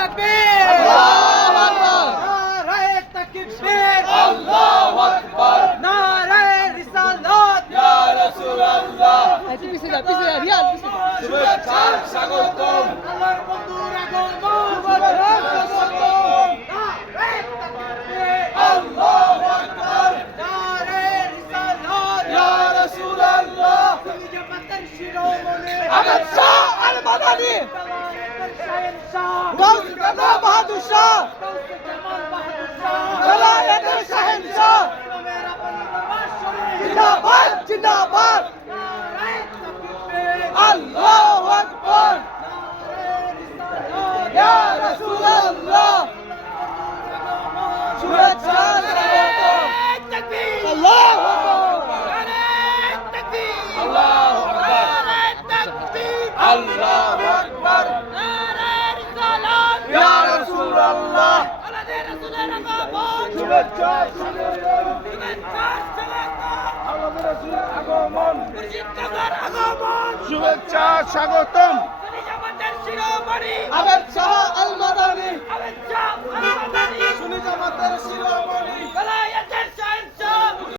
তাকবীর আল্লাহু আকবার নারায়ে তাকবীর আল্লাহু আকবার নারায়ে রিসালাত ইয়া রাসূলুল্লাহ পিছে যা রিয়াল পিছে শুভেচ্ছা স্বাগতম আল্লাহর বন্ধুর আগমন শুভেচ্ছা স্বাগতম নারায়ে তাকবীর আল্লাহু আকবার নারায়ে রিসালাত ইয়া রাসূলুল্লাহ তুমি জামাতের শিরোমণি আহমদ শাহ আল মাদানী তাওয়ারের শাহেনশাহ গাউস কাবলা বাহাদুর শাহ গাউসে জামাল বাহাদুর শাহ বেলায়েতের শাহেনশাহ ইমামের আপনি দরবার শরীফ জিন্দাবাদ জিন্দাবাদ নারায়ে তাকবীর আল্লাহু আকবার নারায়ে রিসালাত ইয়া রাসূলুল্লাহ শুভেচ্ছা স্বাগতম তাকবীর আল্লাহু আকবার নারায়ে তাকবীর আল্লাহু আকবার নারায়ে তাকবীর আল্লাহু আকবার নারায়ে রিসালাত ইয়া রাসূলুল্লাহ আমাদের রাসূলের আগমন শুভেচ্ছা স্বাগতম শুভেচ্ছা স্বাগতম আমাদের রাসূলের আগমন মুর্শিদ কাবলার আগমন শুভেচ্ছা স্বাগতম তুমি জামাতের শিরোমণি আহমদ শাহ আল মাদানী